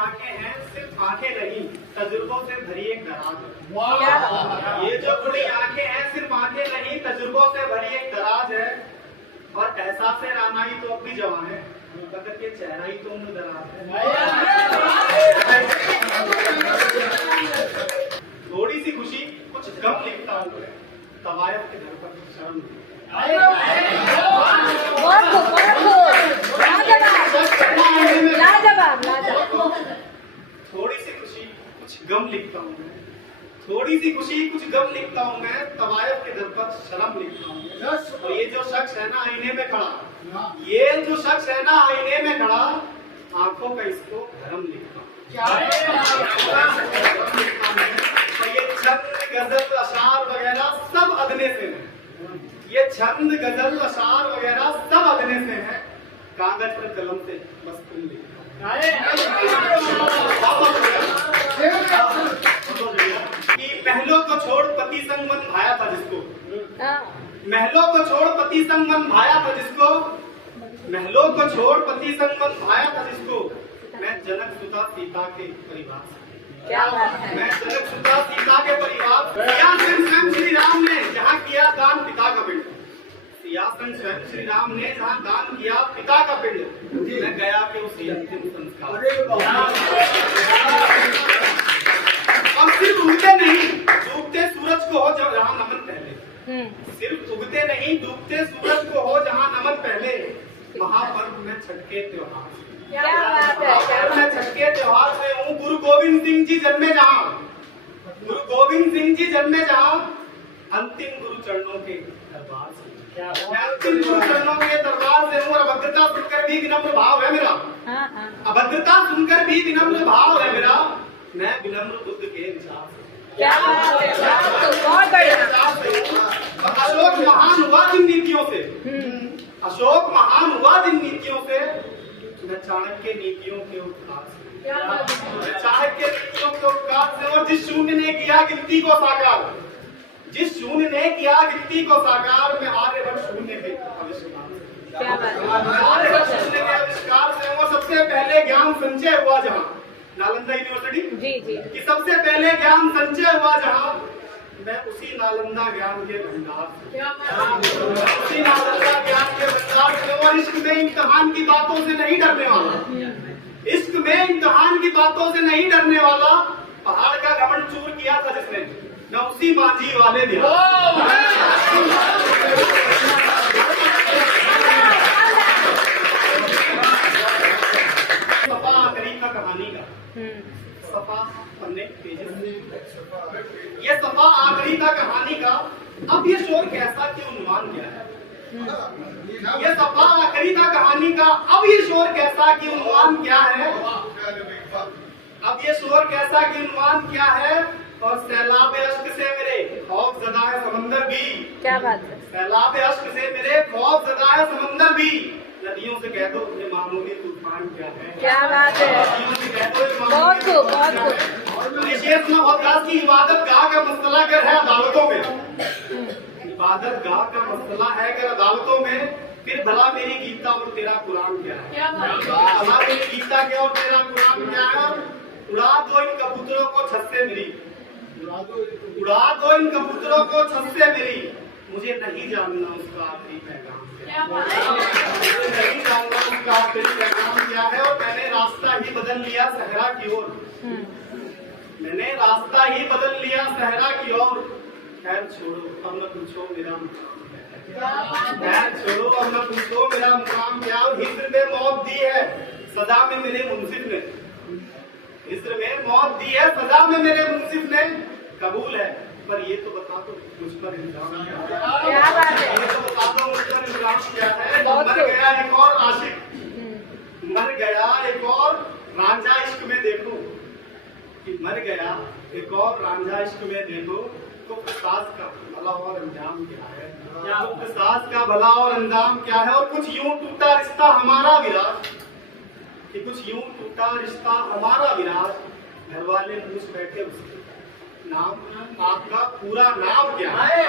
आंखें हैं सिर्फ आंखें नहीं, तजुर्बों से भरी एक दराज है। ये जो खुली आंखें हैं सिर्फ आंखें नहीं, तजुर्बों से भरी एक दराज है। और एहसास रानाई तो अब भी जवान है, मगर ये चेहरा ही तो उम्र दराज है। थोड़ी सी खुशी कुछ गम लिखता हूँ, तवायफ के घर पर शर्म। थोड़ी सी खुशी कुछ गम लिखता हूँ मैं, थोड़ी सी खुशी कुछ गम लिखता हूँ मैं, तवायफ के दर पर शर्म लिखता हूँ। और ये जो शख्स है ना आईने में खड़ा, ये जो शख्स है ना आईने में खड़ा, आंखों का इसको धर्म लिखता हूँ। और ये छंद गजल अशार वगैरह सब अदने से है, ये छंद गजल अशार वगैरह सब अदने से है, कागज पर कलम से बस तुम लिखो। कि महलों को छोड़ पति संग मन भाया था जिसको, महलों को छोड़ पति संग मन भाया था जिसको, महलों को छोड़ पति संग मन भाया था जिसको, मैं जनक सुता सीता के परिवार से। क्या बात है? मैं जनक सुता सीता के परिवार, सियासन स्वयं श्री राम ने जहाँ किया दान पिता का पिंड, सियासन स्वयं श्री राम ने जहाँ दान किया पिता का पिंड, मैं गया के उसी अंतिम संस्कार। और सिर्फ उगते नहीं डूबते सूरज को हो जहाँ नमन पहले, सिर्फ उगते नहीं डूबते सूरज को हो जहाँ नमन पहले, महापर्व में छठ के त्योहार। क्या बात है? मैं छठ के त्योहार से हूँ। गुरु गोविंद सिंह जी जन्मे जहाँ, गुरु गोविंद सिंह जी जन्मे जहाँ, अंतिम गुरु चरणों के दरबार से, मैं अंतिम गुरु चरणों के दरबार से हूँ। और अभद्रता सुनकर भी विनम्र भाव है मेरा, अभद्रता सुनकर भी विनम्र भाव है मेरा, मैं विनम्र बुद्ध के विचार से। क्या बात है? बहुत बढ़िया। अशोक महान हुआ जिन नीतियों से, अशोक महान हुआ जिन नीतियों से, मैं चाणक्य नीतियों के उत्कार से, मैं चाणक्य नीतियों के उत्कार से। और जिस शून्य ने किया गिनती को साकार, जिस शून्य ने किया गिनती को साकार, मैं आर्यभट्ट शून्य के आविष्कार से। क्या बात है? आर्यभट्ट शून्य के आविष्कार से। वो सबसे पहले ज्ञान संचय हुआ जहाँ, नालंदा यूनिवर्सिटी जी जी, कि सबसे पहले ज्ञान संचय हुआ जहाँ, मैं उसी नालंदा ज्ञान के भंडार से, उसी नालंदा ज्ञान के भंडार से। और इश्क में इम्तिहान की बातों से नहीं डरने वाला, इश्क में इम्तिहान की बातों से नहीं डरने वाला, पहाड़ का घमंड चूर किया था जिसने, मैं उसी मांझी वाले दिया। सफा आखिरी का कहानी का, सफा पन्ने ये सफा आखिरी का कहानी का। अब ये शोर कैसा कि उन्वान क्या है, ये सफा आखिरी का कहानी का। अब ये शोर कैसा कि उन्वान क्या है, अब ये शोर कैसा कि उन्वान क्या है। और सैलाब अश्क से मेरे खौफ ज़दा है समंदर भी, क्या बात है? सैलाब अश्क से मेरे खौफ ज़दा है समंदर भी, नदियों से कह दो ये मामूली तूफान क्या है। क्या बात है? नदियों से कह दो ये बहुत खूब, बहुत खूब। की इबादत गाह का मसला अगर है अदालतों में, इबादत गाह का मसला है अगर अदालतों में, फिर भला मेरी गीता और तेरा कुरान क्या है। भला मेरी गीता क्या और तेरा कुरान क्या है। उड़ा दो इन कबूतरों को छत से मेरी, उड़ा दो इन कबूतरों को छत से मेरी, मुझे नहीं जानना उसका आखिरी पैगाम क्या है, मुझे नहीं जानना उसका आखिरी पैगाम क्या है। और मैंने रास्ता ही बदल लिया सहरा की ओर, मैंने रास्ता ही बदल लिया सहरा की ओर। खैर छोड़ो अब न पूछो मेरा मुकाम क्या है, खैर छोड़ो अब न पूछो मेरा मुकाम क्या। हिस्र में मौत दी है सजा में मेरे मुंसिफ ने, हिस्र में मौत दी है सजा में मेरे मुंसिफ ने, कबूल है पर ये तो बता दो मुझ पर इल्जाम क्या है। क्या बात है? ये तो बता दो मुझ पर इल्जाम क्या है। मर गया एक और आशिक, मर गया एक और रांझा इश्क में देखो, कि मर गया एक और रांझा इश्क में देखो, तो किसास का भला और अंजाम क्या है, तो किसास का भला और अंजाम क्या है। और कुछ यूं टूटा रिश्ता हमारा विराज, कि कुछ यूं टूटा रिश्ता हमारा विराज, घर वाले पूछ बैठे उसके नाम, आपका पूरा नाम क्या है।